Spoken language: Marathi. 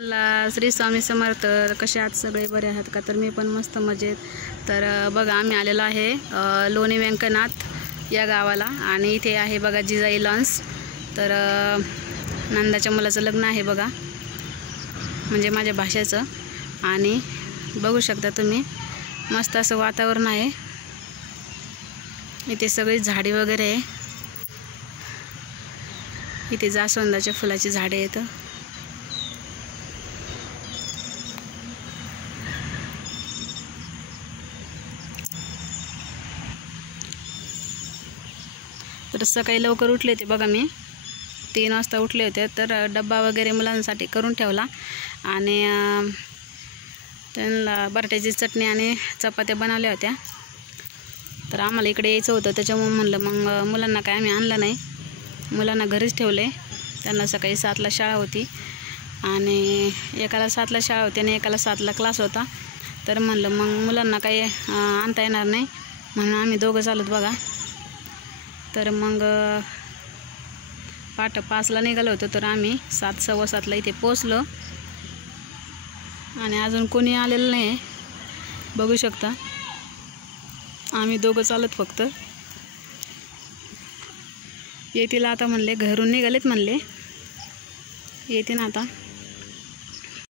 श्री स्वामी समर्थ. कसे आहात सगळे? बरे आहात का? तर मी पण मस्त मजेत. तर बघा आम्ही आलेलो आहे लोणी व्यंकनाथ या गावाला आणि इथे आहे बघा जिजाई लॉन्स. तर नंदाच्या मुलाचं लग्न आहे बघा, म्हणजे माझ्या भाषेचं. आणि बघू शकता तुम्ही मस्त असं वातावरण आहे. इथे सगळी झाडी वगैरे आहे. इथे जास्वंदाच्या फुलाची झाडे आहेत. तर सकाळी लवकर उठले होते बघा, मी 3 वाजता उठले होते. तर डब्बा वगैरे मुलांसाठी करून ठेवला आणि त्यांना बटाट्याची चटणी आणि चपात्या बनवल्या होत्या. तर आम्हाला इकडे यायचं होतं, त्याच्यामुळे म्हणलं मग मुलांना काय आम्ही आणलं नाही, मुलांना घरीच ठेवले. त्यांना सकाळी 7ला शाळा होती आणि एकाला 7ला शाळा होती आणि एकाला 7ला क्लास होता. तर म्हणलं मग मुलांना काही आणता येणार नाही म्हणून आम्ही दोघं चालत बघा. तर मग 5:15ला निघालो होतो. तर आम्ही 7, 7:15ला इथे पोचलो आणि अजून कोणी आलेलं नाही. बघू शकता आम्ही दोघं चालत फक्त. येतील आता म्हणले, घरून निघालेत म्हणले, येतील आता.